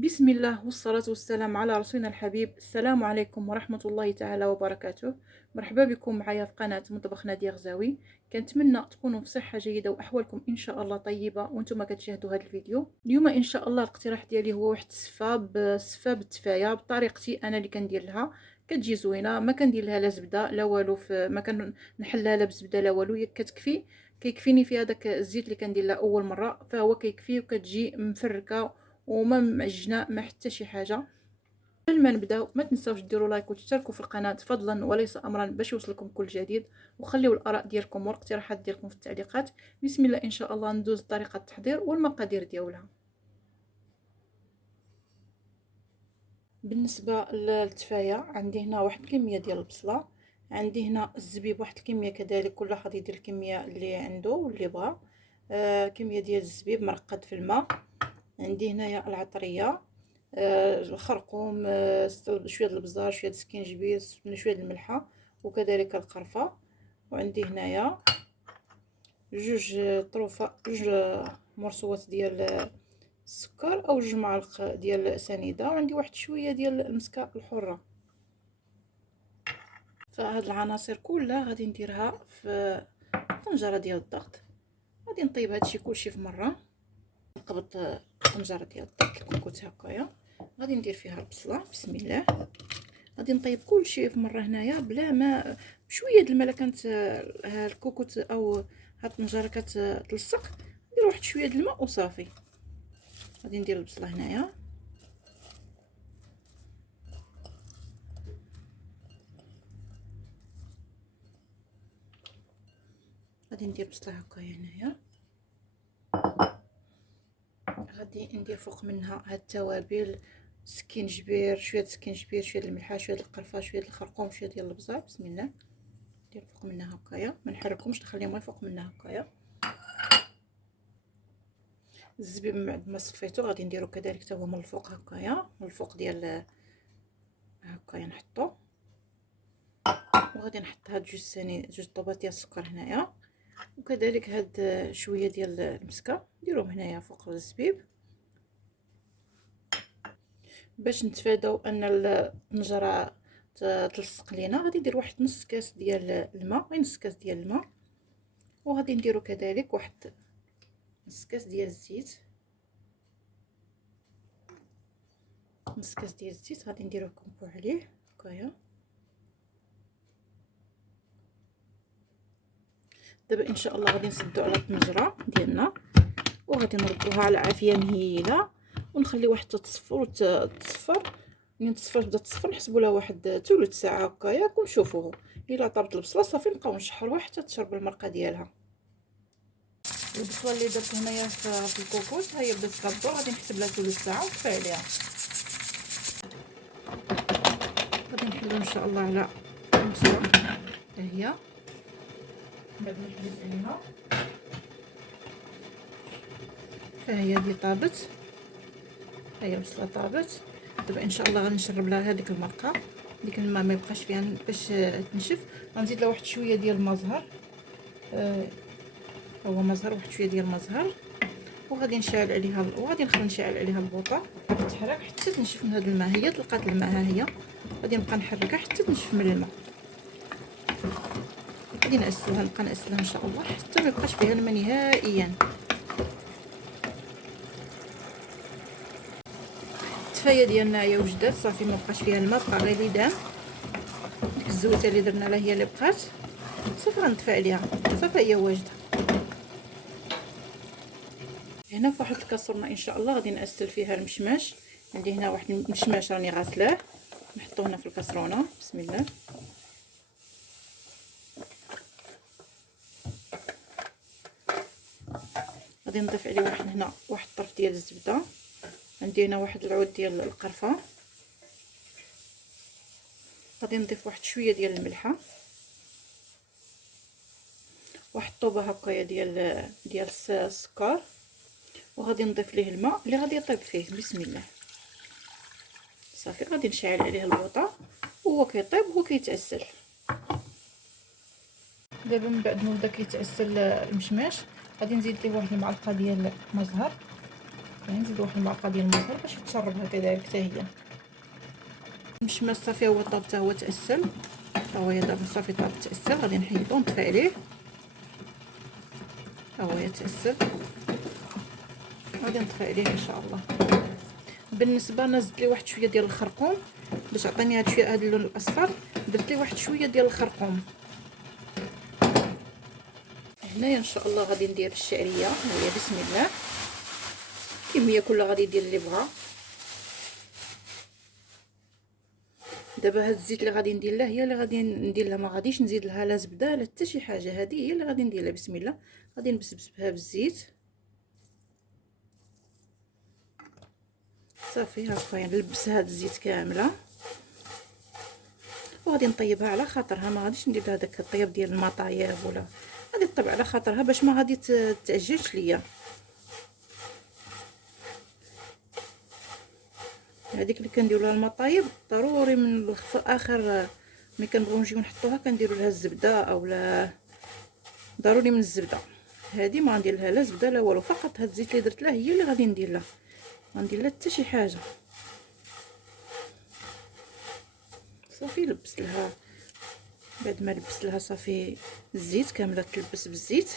بسم الله والصلاة والسلام على رسولنا الحبيب. السلام عليكم ورحمة الله تعالى وبركاته. مرحبا بكم معايا في قناة مطبخ نادية غزاوي. كنتمنى تكونوا في صحة جيدة وأحوالكم إن شاء الله طيبة وانتم كتشاهدوا هذا الفيديو. اليوم إن شاء الله الاقتراح ديالي هو واحد السفة بالتفاية بطريقتي أنا اللي كندير لها. كتجي زوينة، ما كندير لها لا زبدة لا والو، ما كنحلها لا بزبدة لا والو، كتكفي. كيكفيني في هذاك الزيت اللي كندير لها اول مره، فهو كيكفي وكتجي مفركه وما معجنه ما حتى شي حاجه. قبل ما نبداو ما تنساوش ديروا لايك وتشتركوا في القناه فضلا وليس امرا باش يوصلكم كل جديد، وخليوا الاراء ديالكم والاقتراحات ديالكم في التعليقات. بسم الله ان شاء الله ندوز طريقه التحضير والمقادير ديالها. بالنسبه للتفايه عندي هنا واحد الكميه ديال البصله، عندي هنا الزبيب واحد الكميه كذلك، كل واحد يدير الكميه اللي عنده واللي بغا. كميه ديال الزبيب مرقد في الماء. عندي هنايا العطريه، الخرقوم، شويه د البزار، شويه د السكينجبير، شويه د الملحه، وكذلك القرفه. وعندي هنايا جوج طروفه، جوج مرصوات ديال السكر او جوج معالق ديال سنيده، وعندي واحد شويه ديال المسكه الحره. فهاد العناصر كلها غادي نديرها في طنجره ديال الضغط. غادي نطيب هادشي كلشي في مره. نقبض طنجره ديال الضغط الكوكوت هكايا، غادي ندير فيها البصله. بسم الله. غادي نطيب كلشي في مره هنايا بلا ما بشويه د الماء. كانت الكوكوت او هاد الطنجره كتلصق، ندير واحد شويه د الماء وصافي. غادي ندير البصله هنايا، غادي ندير بصله هكايا هنايا. غادي ندير فوق منها هاد التوابل، سكينجبير، شويه سكينجبير، شويه الملحه، شويه القرفه، شويه الخرقوم، شويه ديال البزار. بسم الله. ندير فوق منها هكايا، ما نحركهمش، نخليهم غير فوق منها هكايا. الزبيب من بعد ما صفيتو غادي نديرو كذلك حتى هو من الفوق هكايا، من الفوق ديال هكايا نحطو. وغادي نحط هاد جوج طوبات ديال السكر هنايا، وكذلك هاد شويه ديال المسكه نديروهم هنايا فوق الزبيب باش نتفاداو ان الطنجره تلصق لينا. غادي ندير واحد نص كاس ديال الماء، غير نص كاس ديال الماء. وغادي نديرو كذلك واحد نص كاس ديال الزيت، نص كاس ديال الزيت غادي نديروه كونكو عليه هكايا. دابا ان شاء الله غادي نسدو على الطنجره ديالنا، وغادي نردوها على عافيه مهيله، ونخليوها حتى تصفر وتصفر. منين تصفر تبدا تصفر نحسبوا لها واحد ثلث ساعه هكايا ونشوفوه. الا طابت البصله صافي نبقاو نشحروها حتى تشرب المرقه ديالها. البصله اللي درت هنايا في الكوكوت ها هي بدات كدور، غادي نحسب لها ثلث ساعه وكفايه عليها. غادي نحلو ان شاء الله على البصله ها هي. بعد ما نحليت عليها فهي دي طابت، هي البصله طابت. دابا ان شاء الله غادي نشرب لها هذيك المرقه، ديك الماء ما يبقاش فيها باش تنشف. غنزيد لها واحد شويه ديال المزهر، هو مزهر، واحد شويه ديال المزهر. وغادي نشعل عليها وغادي نخلي نشعل عليها البوطه تحرك حتى تنشف من هذا الماء. هي طلقات الماء ها هي، غادي نبقى نحركها حتى تنشف من الماء. غادي نعسلها، نبقى نعسلها ان شاء الله حتى ما يبقاش فيها الماء نهائيا. التفايه ديالنا هي وجدات صافي، ما بقاش فيها الماء، بقى غير ليدام. ديك الزويته اللي درنا لها هي اللي بقات، صافي غنطفي عليها صافي هي واجده. هنا في واحد الكاسرونه ان شاء الله غادي نأسل فيها المشماش. عندي هنا واحد المشماش راني غاسلاه، نحطو هنا في الكاسرونه. بسم الله. غادي نضيف عليه واحد هنا واحد الطرف ديال الزبده. عندي هنا واحد العود ديال القرفه. غادي نضيف واحد شويه ديال الملحه، واحد طوبه هكايا ديال السكر. وغادي نضيف ليه الماء اللي غادي يطيب فيه. بسم الله. صافي غادي نشعل عليه البوطه وهو كيطيب وهو كيتعسل. دابا من بعد ما بدا كيتعسل المشماش غادي نزيد ليه واحد المعلقه ديال المزهر صافي نزيد واحد المعلقه ديال المصر باش تشربها كذلك حتى هي. مشماش صافي هو طاب حتى هو تأسل، ها هو دابا صافي طاب تأسل، غادي نحيدو ونطفي عليه. ها هو يتأسل، غادي نطفي عليه ان شاء الله. بالنسبه انا زدت ليه واحد شويه ديال الخرقوم باش عطيني هاد شويه هاد اللون الاصفر، درت ليه واحد شويه ديال الخرقوم. هنايا ان شاء الله غادي ندير الشعريه، هي بسم الله كميه كلها غادي يدير اللي بغا. دابا هاد الزيت اللي غادي ندير له هي اللي غادي ندير لها، ما غاديش نزيد لها لا زبده لا حتى شي حاجه، هذه هي اللي غادي ندير لها. بسم الله غادي نبسبس بها بالزيت صافي. هاكا نلبس هاد الزيت كامله وغادي نطيبها على خاطرها، ما غاديش ندير لها داك الطياب ديال المطايب ولا، غادي طيب على خاطرها باش ما غادي تعجلش ليا. هذيك اللي كنديروا لها المطايب ضروري من اخر ملي كنبغيو نجيو نحطوها كنديروا لها الزبده اولا ضروري من الزبده. هذه ما غندير لها لا زبده لا والو، فقط هاد الزيت اللي درت لها هي اللي غادي ندير لها، ما ندير لها حتى شي حاجه. صافي لبست لها، بعد ما لبست لها صافي الزيت كامله تلبس بالزيت.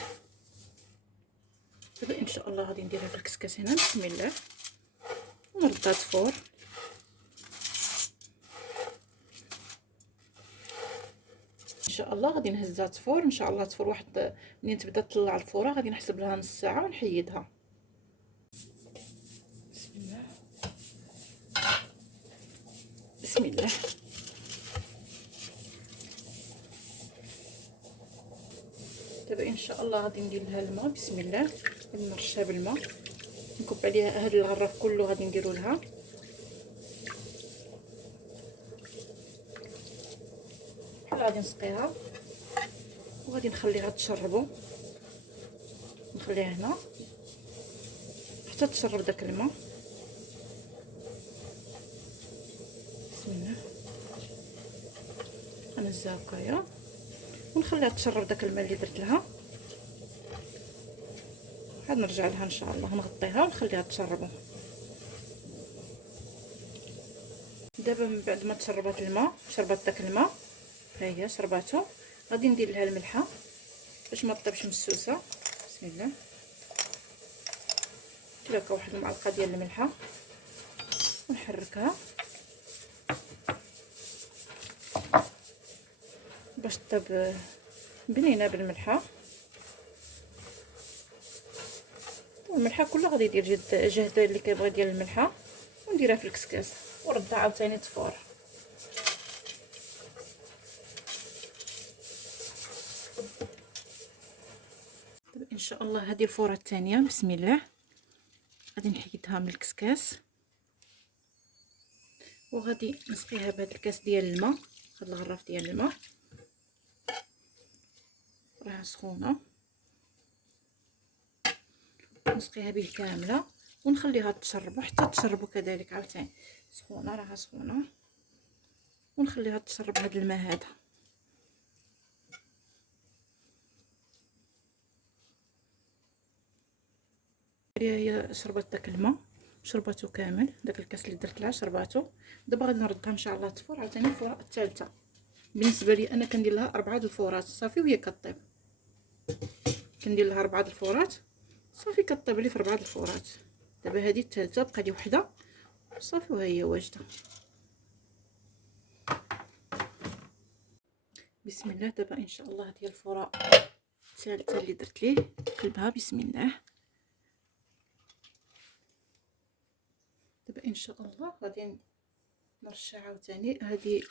دابا ان شاء الله غادي نديرها في الكسكاس هنا بسم الله ونردها تفور. ان شاء الله غادي نهزها تفور ان شاء الله تفور واحد منين تبدا تطلع الفوره غادي نحسب لها نص ساعه ونحيدها. بسم الله بسم الله. دابا ان شاء الله غادي ندير لها الماء بسم الله، غادي نرشها بالماء نكب عليها هذا الغراف كله غادي نديرو لها. بحال غادي نسقيها وغادي نخليها تشربو، نخليها هنا حتى تشرب داك الماء. بسم الله غنهزها هكايا ونخليها تشرب داك الماء اللي درت لها. عاد نرجع لها ان شاء الله نغطيها ونخليها تشربو. دابا من بعد ما تشربات الماء شربات داك الماء ها هي شرباتو، غادي ندير لها الملحه باش ما طيبش مسوسه. بسم الله ندير هكا واحد المعلقه ديال الملحه ونحركها باش طيب بنينه بالملحه. الملحه كلها غادي يدير جهد اللي كيبغي ديال الملحه ونديرها في الكسكاس وردها عاوتاني تفور. دابا ان شاء الله هذه الفوره الثانيه بسم الله غادي نحيدها من الكسكاس وغادي نسقيها بهذا الكاس ديال الماء، هذا الغراف ديال الماء راه سخونه نسقيها به كامله ونخليها تشرب حتى تشربوا كذلك عاوتاني سخونه راها سخونه ونخليها تشرب هذا الماء هذا. هي شربت داك الماء شرباتو كامل داك الكاس اللي درت لها شرباتو. دابا غادي نردها ان شاء الله تفور عاوتاني الفوره الثالثه. بالنسبه لي انا كندير لها 4 الفورات صافي وهي كطيب، كندير لها 4 الفورات صافي كطيب لي في 4 الفورات. دابا هذه الثالثه بقى لي وحده صافي وهي واجده. بسم الله دابا ان شاء الله هذه الفوره الثالثه اللي درت ليه قلبها بسم الله. دابا ان شاء الله غادي نرشها عاوتاني هذه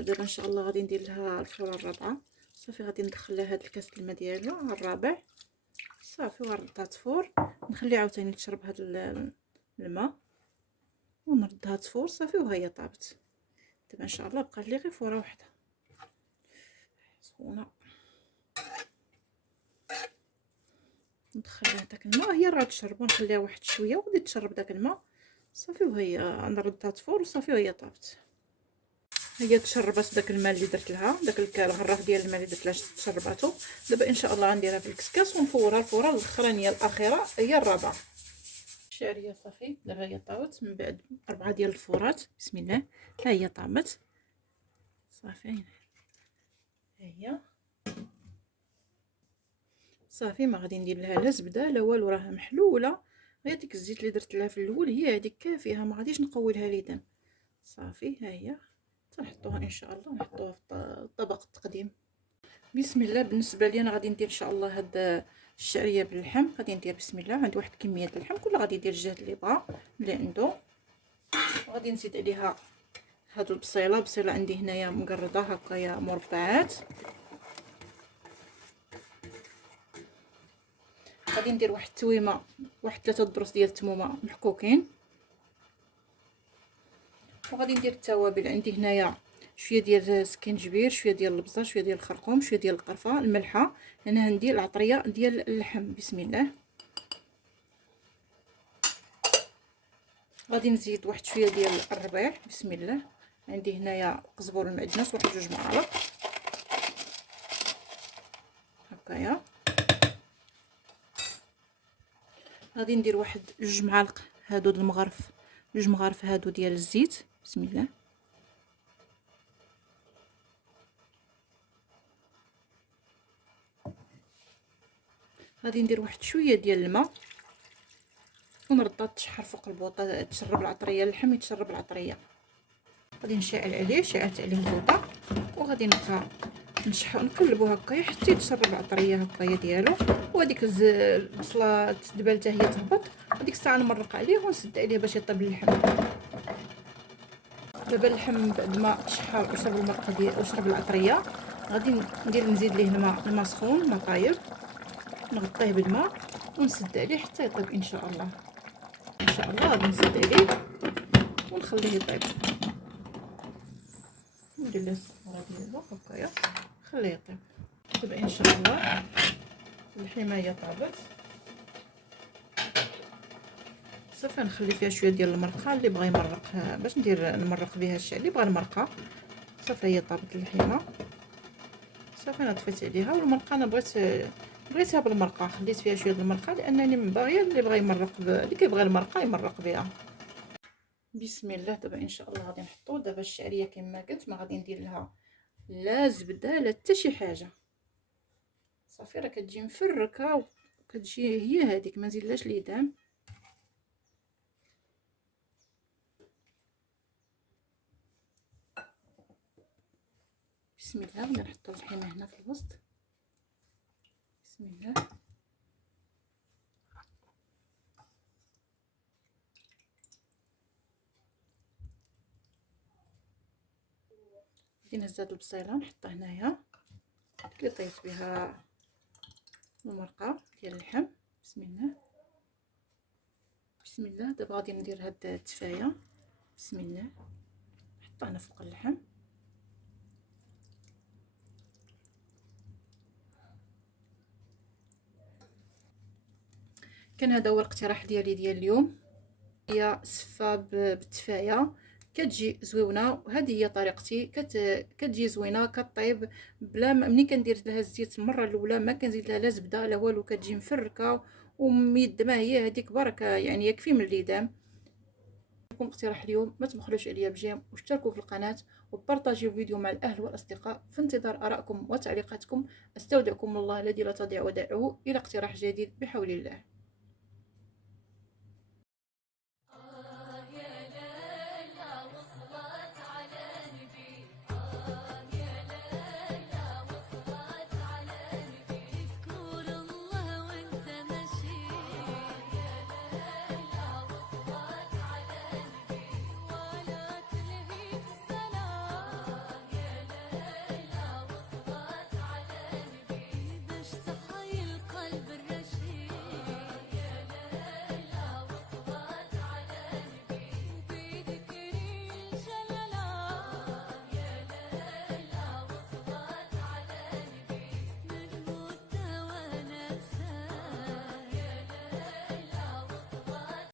دابا ان شاء الله غادي ندير لها الفوره الرابعه صافي غادي ندخل لها هذا الكاس الماء ديالها الرابع صافي وردها تفور نخليها عاوتاني تشرب هذا الماء ونردها تفور صافي وهي طابت. دابا ان شاء الله بقات لي غير فوره واحده سخونه ندخلها داك الماء هي راه تشرب ونخليها واحد شويه وغادي تشرب داك الماء صافي وهي نردها تفور وصافي وهي طابت. هي تشربات داك الماء اللي درت لها داك الغراف ديال الماء اللي درت لها تشرباتو. دابا ان شاء الله غنديرها في الكسكاس ونفورها الفوره الاخرانيه الاخيره هي الرابعه. الشعريه صافي دابا هي طابت من بعد 4 ديال الفورات. بسم الله، ها هي طابت صافي. ها هي صافي، ما غادي ندير لها لا زبده لا والو، راها محلوله. غير ديك الزيت اللي درت لها في الاول هي هذيك كافيه، ما غاديش نقوي لها ليدان. صافي ها هي تنحطوها ان شاء الله، نحطوها في طبق التقديم. بسم الله. بالنسبه لي انا غادي ندير ان شاء الله هاد الشعريه باللحم. غادي ندير بسم الله، عندي واحد كميه اللحم، كل غادي يدير الجهد اللي بغا اللي عنده. وغادي نزيد عليها هادو البصيله عندي هنايا مقرده هكايا مربعات. غادي ندير واحد التويمه، واحد 3 ضروس ديال التمومه محكوكين. وغادي ندير التوابل عندي هنايا شويه ديال السكينجبير، شويه ديال البزار، شويه ديال الخرقوم، شويه ديال القرفه، الملحه. هنا ندير العطريه ديال اللحم. بسم الله. غادي نزيد واحد شويه ديال الربيع. بسم الله. عندي هنايا قزبر المعدنوس واحد 2 معالق هكايا. غادي ندير واحد 2 معالق هادو د المغرف، 2 مغارف هادو ديال الزيت. بسم الله. غادي ندير واحد شويه ديال الماء ونردها تشحر فوق البوطه، تشرب العطريه، اللحم يتشرب العطريه. غادي نشعل عليه، شعلت عليه البوطه، وغادي نبقى نقلبو هكايا حتى يتشرب العطريه هكايا ديالو. وهذيك البصله تدبل حتى هي تهبط، وديك الساعه نمرق عليه ونسد عليه باش يطيب اللحم. دابا اللحم بعد ما تشحر وشرب المرقه ديالو وشرب العطريه، غادي نزيد ليه الماء سخون، ما طايب. نغطيه بالماء ونسد عليه حتى يطيب ان شاء الله. ان شاء الله غادي نسد عليه ونخليه يطيب. ندير له الصفاره ديالو هكايا، خليه يطيب. دابا ان شاء الله الحمايه طابت صافي. نخلي فيها شويه ديال المرقه، اللي بغى يمرق باش نمرق بها الشعر، اللي بغى المرقه صافي. هي طابت اللحمه صافي، انا طفيت عليها. والمرقه انا بغيتها بالمرقه، خليت فيها شويه د المرقه لانني من باغيه اللي بغى يمرق اللي كيبغي المرقه يمرق بها. بسم الله. دابا ان شاء الله غادي نحطو دابا الشعريه كما قلت، ما غادي ندير لها لا زبده لا حتى شي حاجه. صافي راه كتجي مفركه وكتجي هي هذيك، ما نزيدلهاش ليدام. بسم الله. غادي نحط الطحينه هنا في الوسط. بسم الله. غادي نهز هاد البصيله نحطها هنايا اللي طيت بها المرقه ديال اللحم. بسم الله. بسم الله. دابا غادي ندير هاد التفايه. بسم الله. نحطها هنا فوق اللحم. كان هذا هو الاقتراح ديالي ديال اليوم، هي سفه بالتفايه. كتجي زوينه، وهذه هي طريقتي. كتجي زوينه كطيب بلا ملي كندير لها الزيت المره الاولى ما كنزيد لها لا زبده لا والو، كتجي مفركه وميدمه هي هذيك بركه، يعني يكفي من الليدام. لكم اقتراح اليوم، ما تبخلوش عليا بجيم واشتركوا في القناه وبارطاجيو الفيديو مع الاهل والاصدقاء. في انتظار ارائكم وتعليقاتكم. استودعكم الله الذي لا تضيع ودائعه، الى اقتراح جديد بحول الله.